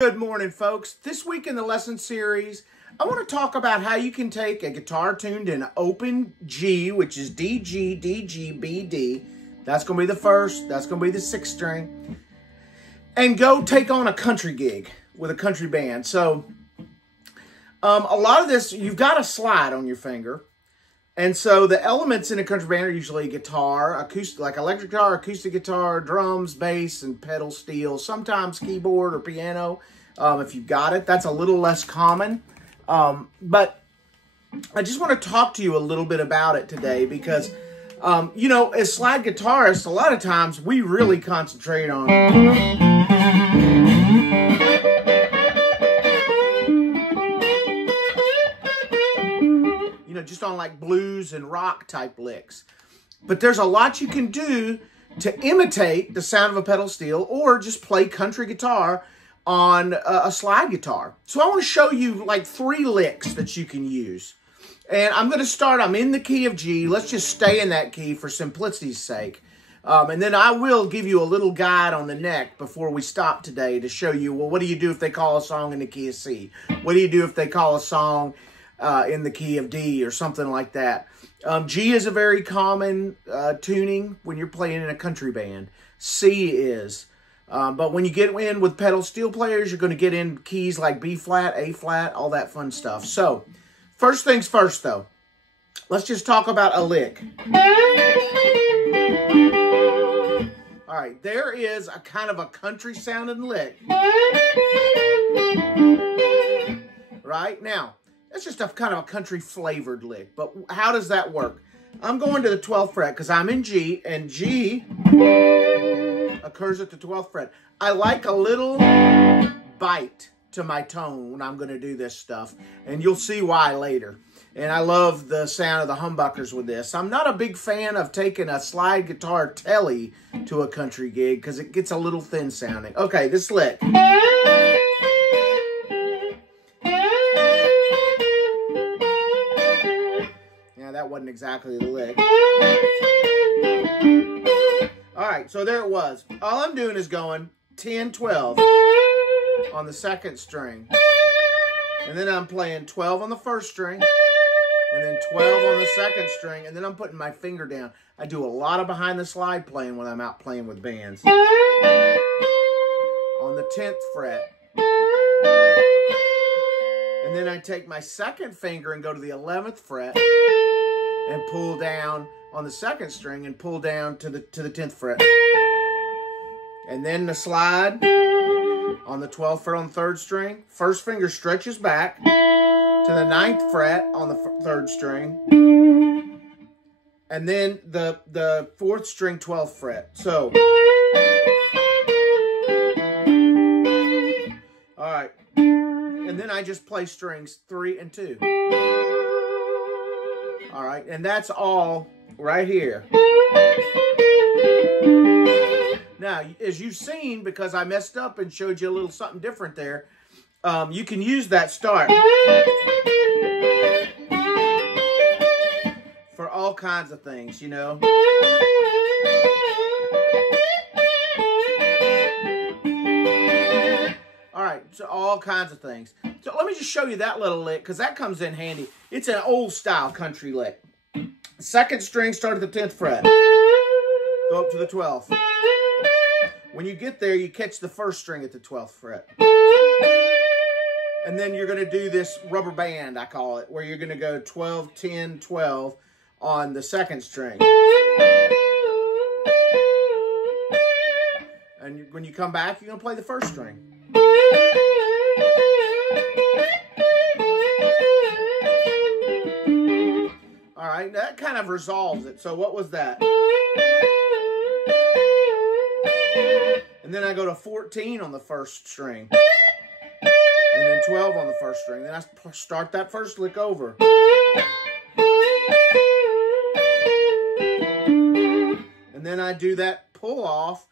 Good morning, folks. This week in the lesson series, I want to talk about how you can take a guitar tuned in open G, which is D, G, D, G, B, D. That's going to be the first. That's going to be the sixth string. And go take on a country gig with a country band. So, a lot of this, you've got a slide on your finger. And so the elements in a country band are usually guitar, acoustic, like electric guitar, acoustic guitar, drums, bass, and pedal steel. Sometimes keyboard or piano, if you've got it. That's a little less common. But I just want to talk to you a little bit about it today because, you know, as slide guitarists, a lot of times we really concentrate on... just on like blues and rock type licks. But there's a lot you can do to imitate the sound of a pedal steel or just play country guitar on a slide guitar. So I want to show you like 3 licks that you can use. And I'm going to start, I'm in the key of G. Let's just stay in that key for simplicity's sake. And then I will give you a little guide on the neck before we stop today to show you, well, what do you do if they call a song in the key of C? What do you do if they call a song in the key of D or something like that? G is a very common tuning when you're playing in a country band. C is. But when you get in with pedal steel players, you're going to get in keys like B flat, A flat, all that fun stuff. So, first things first though. Let's just talk about a lick. All right, there is a kind of a country sounding lick. Right? Now, it's just a kind of a country flavored lick. But how does that work? I'm going to the 12th fret because I'm in G, and G occurs at the 12th fret. I like a little bite to my tone when I'm going to do this stuff, and you'll see why later. And I love the sound of the humbuckers with this. I'm not a big fan of taking a slide guitar telly to a country gig because it gets a little thin sounding. Okay, this lick. That wasn't exactly the lick. All right, so there it was. All I'm doing is going 10, 12 on the second string. And then I'm playing 12 on the first string. And then 12 on the second string. And then I'm putting my finger down. I do a lot of behind the slide playing when I'm out playing with bands. On the 10th fret. And then I take my second finger and go to the 11th fret. And pull down on the second string and pull down to the 10th fret. And then the slide on the 12th fret on the 3rd string. First finger stretches back to the 9th fret on the 3rd string. And then the 4th string 12th fret. So, all right. And then I just play strings 3 and 2. All right, and that's all right here. Now, as you've seen, because I messed up and showed you a little something different there, you can use that start for all kinds of things, you know. All right, so all kinds of things. So let me just show you that little lick, because that comes in handy. It's an old-style country lick. Second string, start at the 10th fret. Go up to the 12th. When you get there, you catch the first string at the 12th fret. And then you're going to do this rubber band, I call it, where you're going to go 12, 10, 12 on the second string. And when you come back, you're going to play the first string. All right, that kind of resolves it. So what was that? And then I go to 14 on the first string. And then 12 on the first string. Then I start that first lick over. And then I do that pull off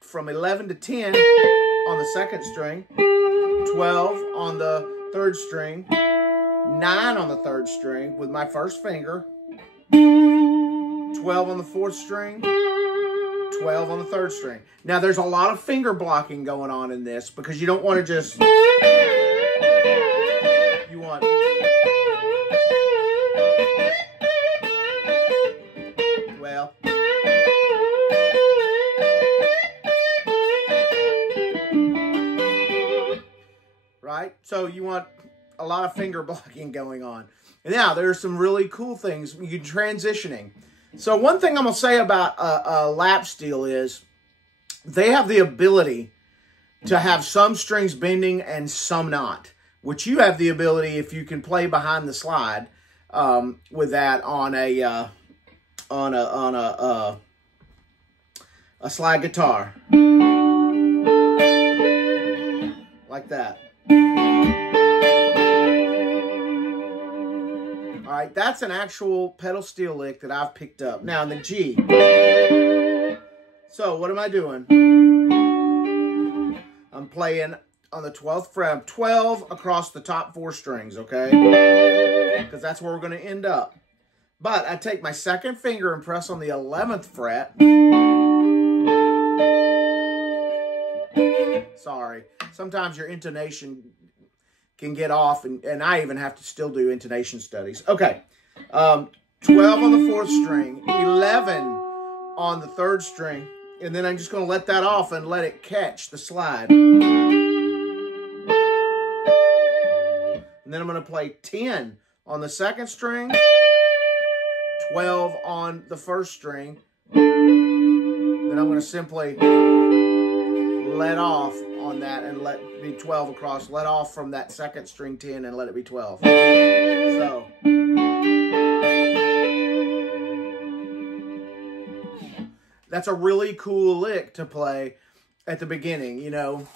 from 11 to 10 on the second string. 12 on the 3rd string. 9 on the 3rd string with my first finger. 12 on the 4th string. 12 on the third string. Now, there's a lot of finger blocking going on in this because you don't want to just... You want... Well... Right? So you want a lot of finger blocking going on. Now, there's some really cool things. You can transitioning. So one thing I'm going to say about a lap steel is they have the ability to have some strings bending and some not, which you have the ability, if you can play behind the slide, with that on a slide guitar. Like that. All right, that's an actual pedal steel lick that I've picked up. Now in the G. So what am I doing? I'm playing on the 12th fret, 12 across the top 4 strings, okay? Because that's where we're going to end up. But I take my second finger and press on the 11th fret. Sorry. Sometimes your intonation can get off, and I even have to still do intonation studies. Okay. 12 on the 4th string, 11 on the 3rd string, and then I'm just going to let that off and let it catch the slide. And then I'm going to play 10 on the 2nd string, 12 on the 1st string. Then I'm going to simply let off on that and let it be 12 across. Let off from that 2nd string 10 and let it be 12. So. That's a really cool lick to play at the beginning, you know.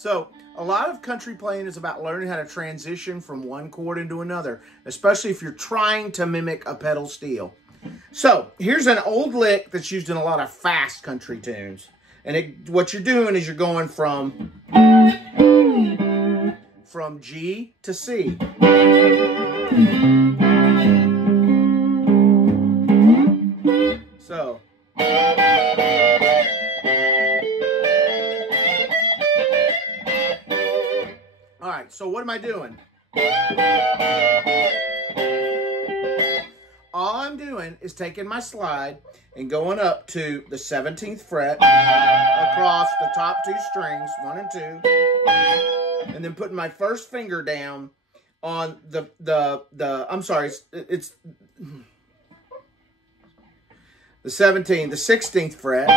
So, a lot of country playing is about learning how to transition from one chord into another, especially if you're trying to mimic a pedal steel. So, here's an old lick that's used in a lot of fast country tunes. And what you're doing is you're going from G to C. So... Alright, so what am I doing? All I'm doing is taking my slide and going up to the 17th fret across the top 2 strings, 1 and 2, and then putting my first finger down on I'm sorry, it's the 16th fret,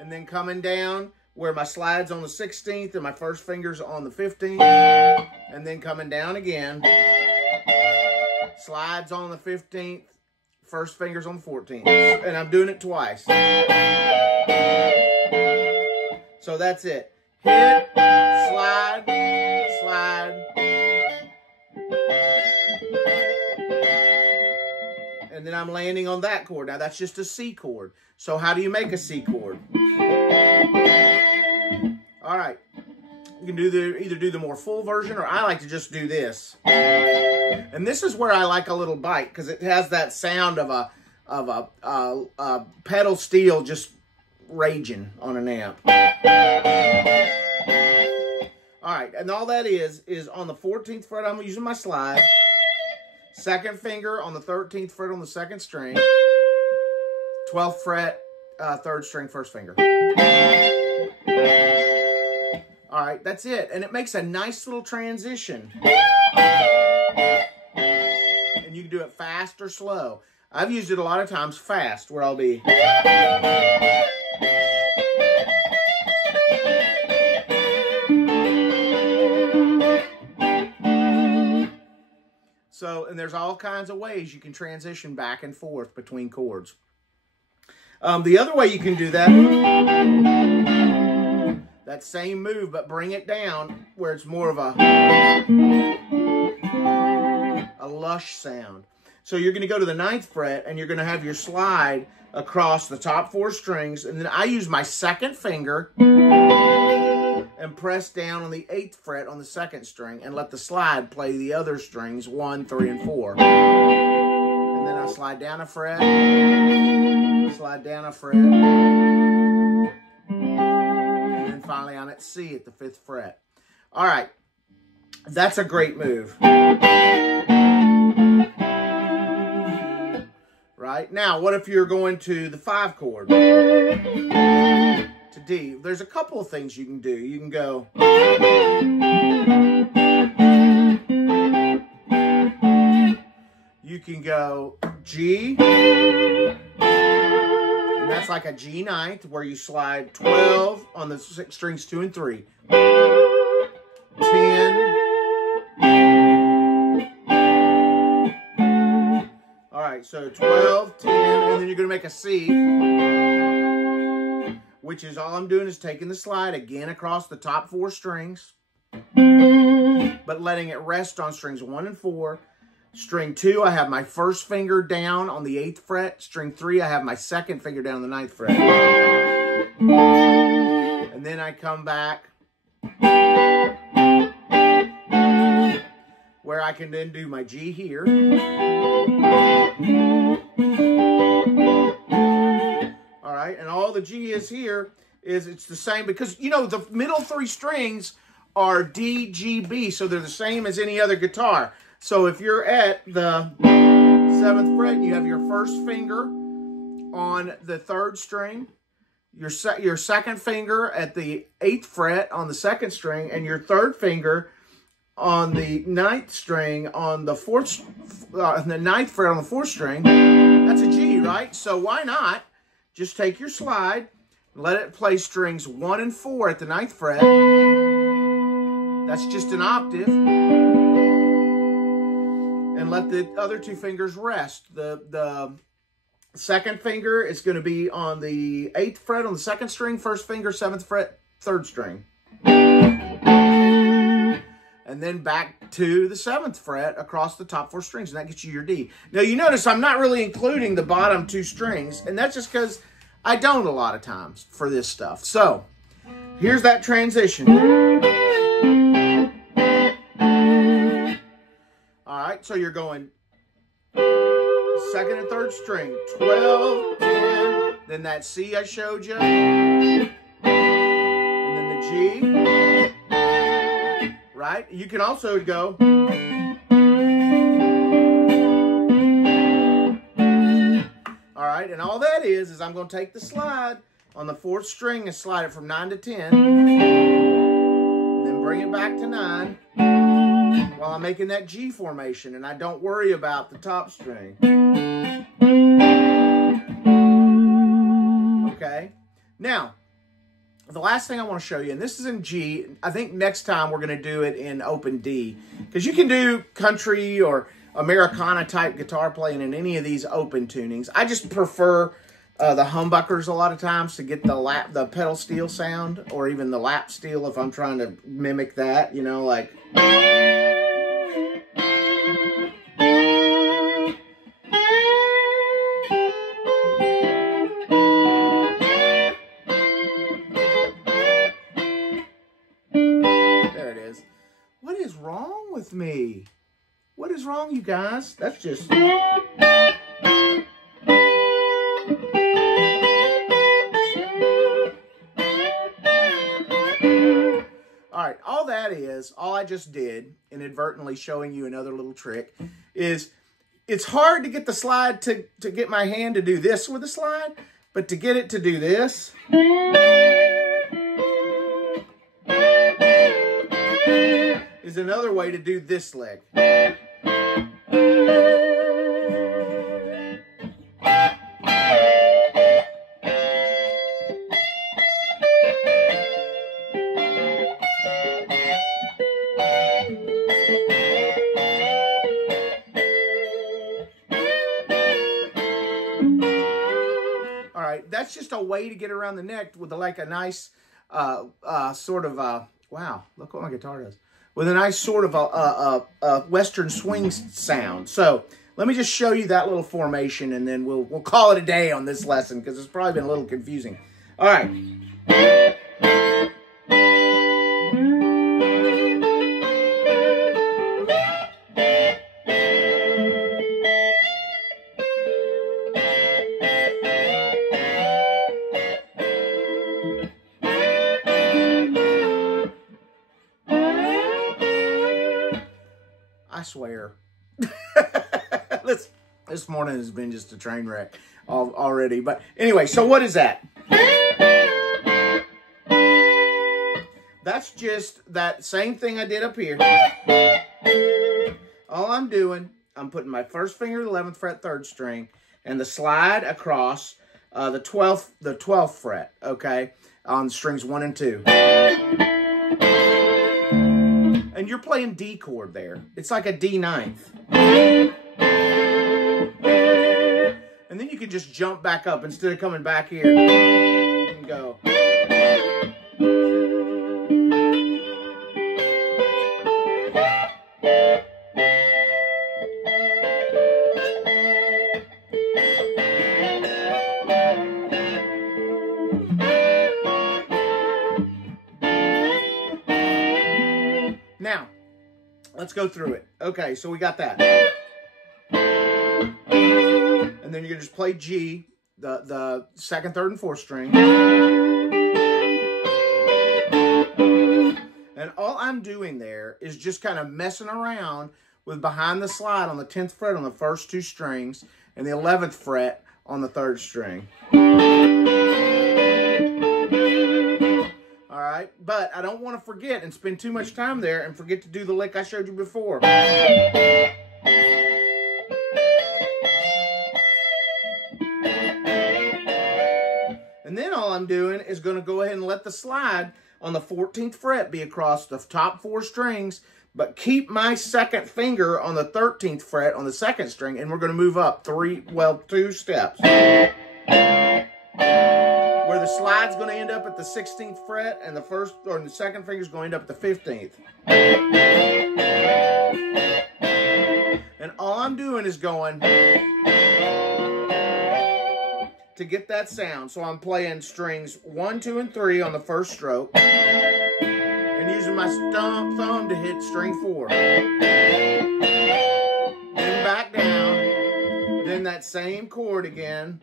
and then coming down where my slide's on the 16th and my first finger's on the 15th, and then coming down again, slides on the 15th, first finger's on the 14th, and I'm doing it twice. So that's it. Hit, slide, slide, and then I'm landing on that chord. Now that's just a C chord. So how do you make a C chord? All right, you can either do the more full version, or I like to just do this. And this is where I like a little bite, because it has that sound of a pedal steel just raging on an amp. All right, and all that is on the 14th fret, I'm using my slide. 2nd finger on the 13th fret on the 2nd string. 12th fret, 3rd string, 1st finger. All right, that's it. And it makes a nice little transition. And you can do it fast or slow. I've used it a lot of times fast, where I'll be... So, and there's all kinds of ways you can transition back and forth between chords. The other way you can do that... That same move, but bring it down where it's more of a lush sound. So you're going to go to the 9th fret, and you're going to have your slide across the top 4 strings. And then I use my 2nd finger and press down on the 8th fret on the 2nd string and let the slide play the other strings, 1, 3, and 4. And then I slide down a fret, slide down a fret, and then finally I'm at C at the 5th fret. All right, that's a great move. Right? Now, what if you're going to the 5 chord? To D. There's a couple of things you can do. You can go... You can go G. And that's like a G 9th, where you slide 12 on the strings 2 and 3. 10... So 12, 10, and then you're going to make a C, which is all I'm doing is taking the slide again across the top 4 strings, but letting it rest on strings 1 and 4. String 2, I have my 1st finger down on the 8th fret. String 3, I have my 2nd finger down on the 9th fret. And then I come back where I can then do my G here. All right, and all the G is here is it's the same, because, you know, the middle 3 strings are D, G, B, so they're the same as any other guitar. So if you're at the 7th fret, you have your 1st finger on the 3rd string, your 2nd finger at the 8th fret on the 2nd string, and your 3rd finger on the 9th string on the 4th, the 9th fret on the 4th string. That's a G, right? So why not just take your slide, let it play strings 1 and 4 at the 9th fret. That's just an octave. And let the other 2 fingers rest. The 2nd finger is going to be on the 8th fret on the 2nd string, 1st finger, 7th fret, 3rd string. And then back to the 7th fret across the top 4 strings, and that gets you your D. Now, you notice I'm not really including the bottom 2 strings, and that's just because I don't a lot of times for this stuff. So, here's that transition. All right, so you're going 2nd and 3rd string, 12, 10, then that C I showed you, and then the G. Right? You can also go. All right, and all that is I'm going to take the slide on the 4th string and slide it from 9 to 10, and then bring it back to 9 while I'm making that G formation, and I don't worry about the top string. Okay? Now, the last thing I want to show you, and this is in G. I think next time we're going to do it in open D, because you can do country or Americana type guitar playing in any of these open tunings. I just prefer the humbuckers a lot of times to get the pedal steel sound, or even the lap steel if I'm trying to mimic that, you know, like. What is wrong with me? What is wrong, you guys? That's just... All right, all that is, all I just did, inadvertently showing you another little trick, is it's hard to get the slide to get my hand to do this with the slide, but to get it to do this... is another way to do this leg. All right, that's just a way to get around the neck with like a nice wow, look what my guitar does. With a nice sort of a Western swing sound. So let me just show you that little formation, and then we'll call it a day on this lesson because it's probably been a little confusing. All right. I swear. This morning has been just a train wreck already. But anyway, so what is that? That's just that same thing I did up here. All I'm doing, I'm putting my first finger to the 11th fret, 3rd string, and the slide across the 12th fret, okay, on strings 1 and 2. And you're playing D chord there. It's like a D ninth. And then you can just jump back up instead of coming back here. You can go. Now, let's go through it. Okay, so we got that. And then you're going to just play G, the 2nd, 3rd, and 4th string. And all I'm doing there is just kind of messing around with behind the slide on the 10th fret on the first 2 strings and the 11th fret on the 3rd string. All right, but I don't want to forget and spend too much time there and forget to do the lick I showed you before. And then all I'm doing is going to go ahead and let the slide on the 14th fret be across the top 4 strings, but keep my 2nd finger on the 13th fret on the 2nd string, and we're going to move up 2 steps. Where the slide's going to end up at the 16th fret, and the 2nd finger is going to end up at the 15th. And all I'm doing is going to get that sound. So I'm playing strings 1, 2, and 3 on the first stroke, and using my thumb to hit string 4. Then back down, then that same chord again.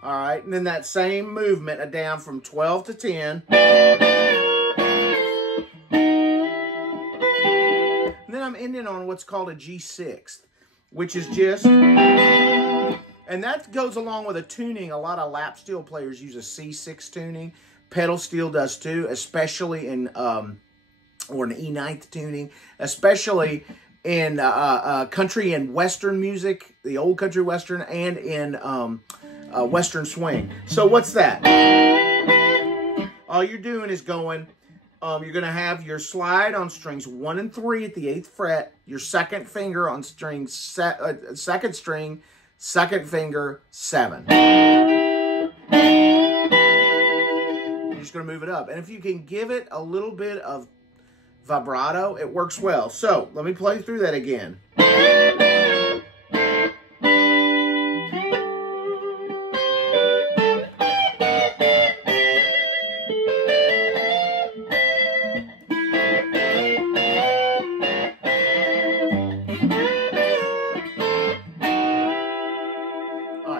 All right, and then that same movement down from 12 to 10. And then I'm ending on what's called a G6th, which is just, and that goes along with a tuning. A lot of lap steel players use a C6 tuning. Pedal steel does too, especially in, or an E9th tuning, especially in country and Western music, the old country Western, and in Western swing. So what's that? All you're doing is going, you're going to have your slide on strings 1 and 3 at the 8th fret, your 2nd finger on string 2nd string, 2nd finger 7. You're just going to move it up. And if you can give it a little bit of vibrato, it works well. So let me play through that again.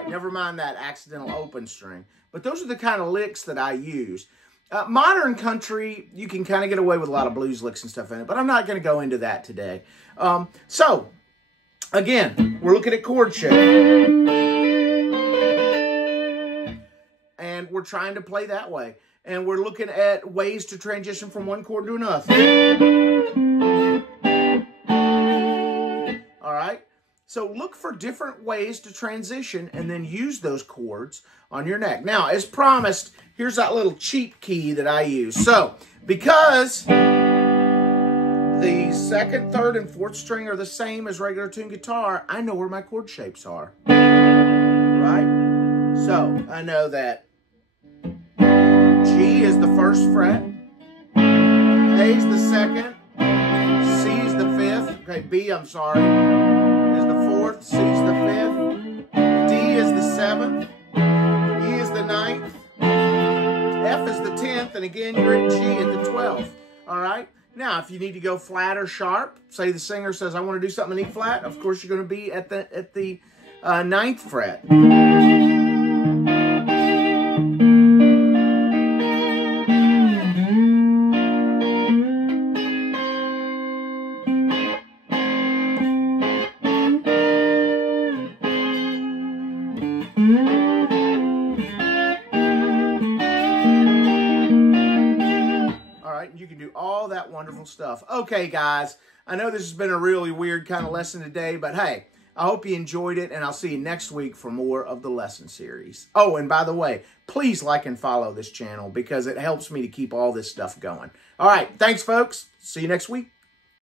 Never mind that accidental open string. But those are the kind of licks that I use. Modern country, you can kind of get away with a lot of blues licks and stuff in it, but I'm not going to go into that today. So, again, we're looking at chord shape. And we're trying to play that way. And we're looking at ways to transition from one chord to another. All right? So look for different ways to transition and then use those chords on your neck. Now, as promised, here's that little cheat key that I use. So, because the 2nd, 3rd, and 4th string are the same as regular tuned guitar, I know where my chord shapes are. Right? So I know that G is the first fret, A is the second, C is the fifth, okay, B, I'm sorry, is the fourth, C is the fifth, D is the seventh, E is the ninth, F is the 10th, and again, you're at G at the 12th, all right? Now, if you need to go flat or sharp, say the singer says, I want to do something in E flat, of course, you're going to be at the 9th fret. You can do all that wonderful stuff. Okay, guys, I know this has been a really weird kind of lesson today, but hey, I hope you enjoyed it, and I'll see you next week for more of the lesson series. Oh, and by the way, please like and follow this channel because it helps me to keep all this stuff going. All right, thanks, folks. See you next week.